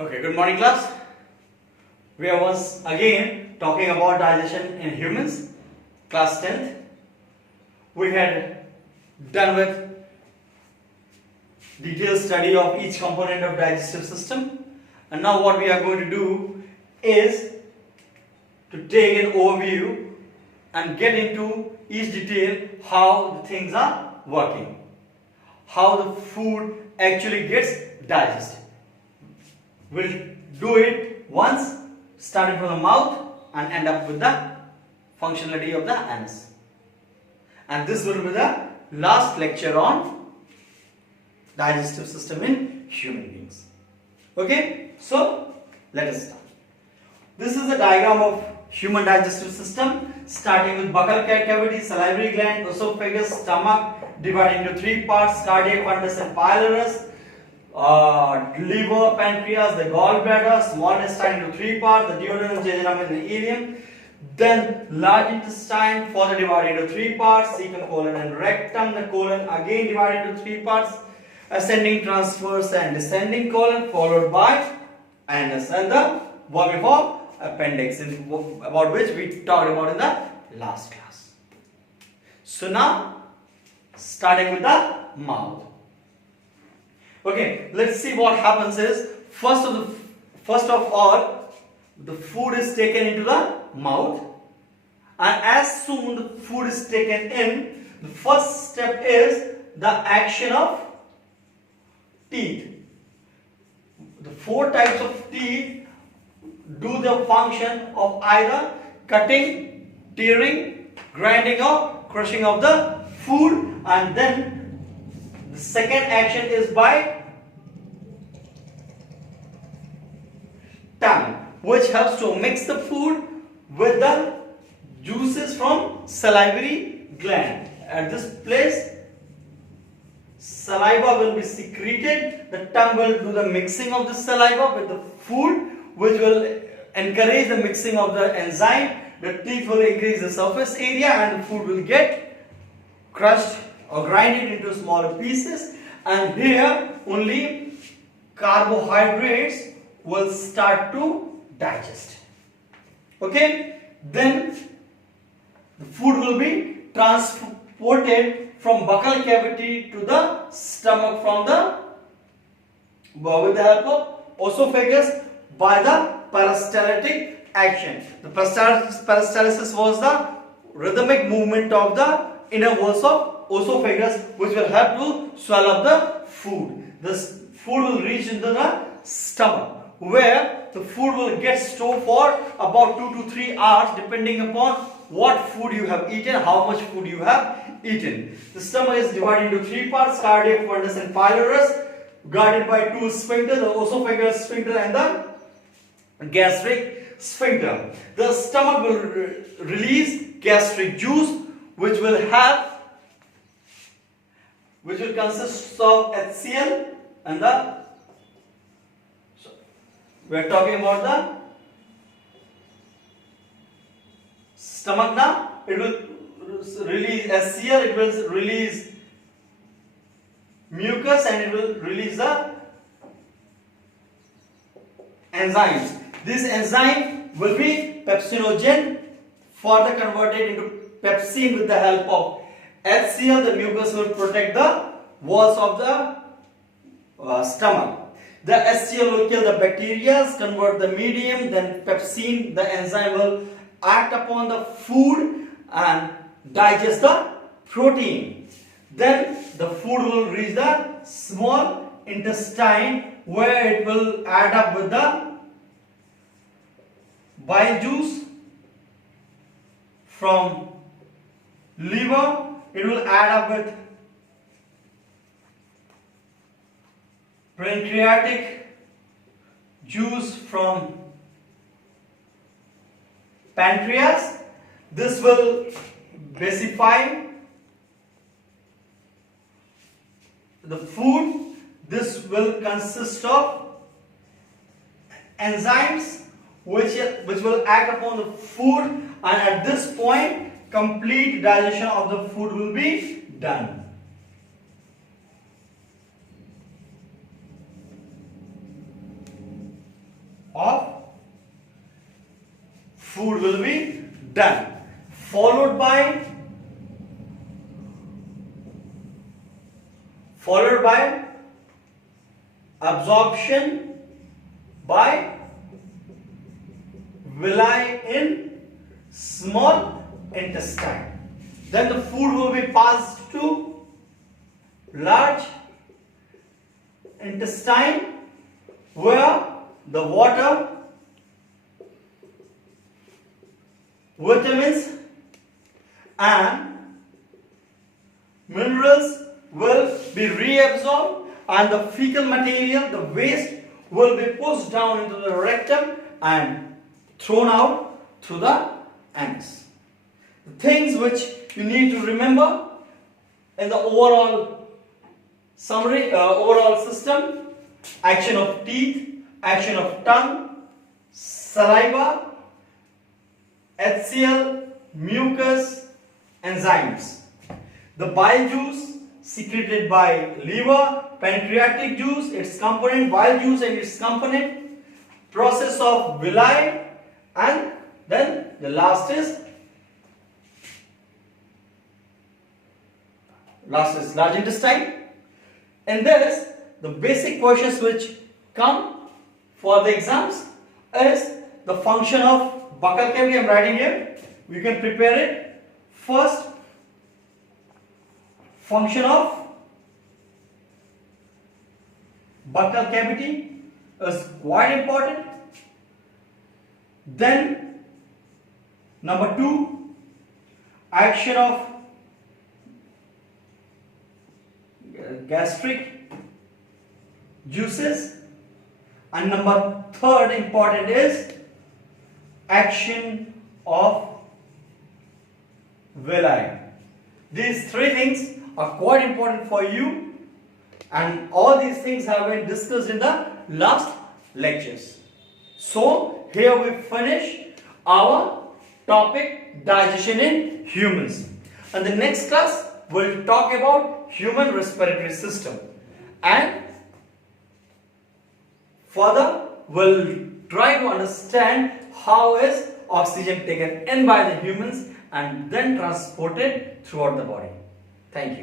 Okay, good morning class. We are once again talking about digestion in humans, class 10th. We had done with detailed study of each component of digestive system, and now what we are going to do is to take an overview and get into each detail how the things are working, how the food actually gets digested. We'll do it once, starting from the mouth and end up with the functionality of the anus. And this will be the last lecture on digestive system in human beings. Okay, so let us start. This is a diagram of human digestive system, starting with buccal cavity, salivary gland, esophagus, stomach, divided into three parts: cardiac, fundus, and pylorus. Liver, pancreas, the gallbladder, small intestine into three parts: the duodenum, jejunum, and the ileum. Then large intestine further divided into three parts: cecum, colon, and rectum. The colon again divided into three parts: ascending, transverse, and descending colon, followed by anus and the vermiform appendix, about which we talked about in the last class. So now, starting with the mouth. Okay, let's see what happens is first of all, the food is taken into the mouth, and as soon the food is taken in, the first step is the action of teeth. The four types of teeth do the function of either cutting, tearing, grinding, or crushing of the food, and then the second action is by tongue, which helps to mix the food with the juices from salivary gland. At this place, saliva will be secreted. The tongue will do the mixing of the saliva with the food, which will encourage the mixing of the enzyme. The teeth will increase the surface area, and the food will get crushed or grind it into smaller pieces, and here only carbohydrates will start to digest. Okay, then the food will be transported from buccal cavity to the stomach with the help of esophagus by the peristaltic action. The peristalsis was the rhythmic movement of the inner walls of esophagus, which will help to swallow up the food. This food will reach into the stomach, where the food will get stored for about 2 to 3 hours, depending upon what food you have eaten, how much food you have eaten. The stomach is divided into three parts: cardiac, fundus, and pylorus, guarded by two sphincters: the esophageal sphincter and the gastric sphincter. The stomach will release gastric juice, which will consist of HCl and we are talking about the stomach now. It will release HCl, it will release mucus, and it will release the enzymes. This enzyme will be pepsinogen, further converted into pepsin with the help of HCl. The mucus will protect the walls of the stomach. The HCl will kill the bacteria, convert the medium, then pepsin, the enzyme, will act upon the food and digest the protein. Then the food will reach the small intestine, where it will add up with the bile juice from liver. It will add up with pancreatic juice from pancreas. This will basify the food. This will consist of enzymes which will act upon the food, and at this point complete digestion of the food will be done. food will be done, followed by absorption by villi in small intestine. Then the food will be passed to large intestine, where the water, vitamins and minerals will be reabsorbed, and the fecal material, the waste, will be pushed down into the rectum and thrown out through the anus. The things which you need to remember in the overall summary, overall system: action of teeth, action of tongue, saliva, HCl, mucus, enzymes. The bile juice secreted by liver, pancreatic juice, its component, bile juice and its component, process of villi, and then the last is large intestine. In this, the basic questions which come for the exams is the function of buccal cavity. I am writing here. We can prepare it. First, function of buccal cavity is quite important. Then, number 2, action of gastric juices, and number 3rd important is action of villi. These 3 things are quite important for you, and all these things have been discussed in the last lectures. So here we finish our topic digestion in humans, and the next class we'll talk about human respiratory system, and further we'll try to understand how is oxygen taken in by the humans and then transported throughout the body. Thank you.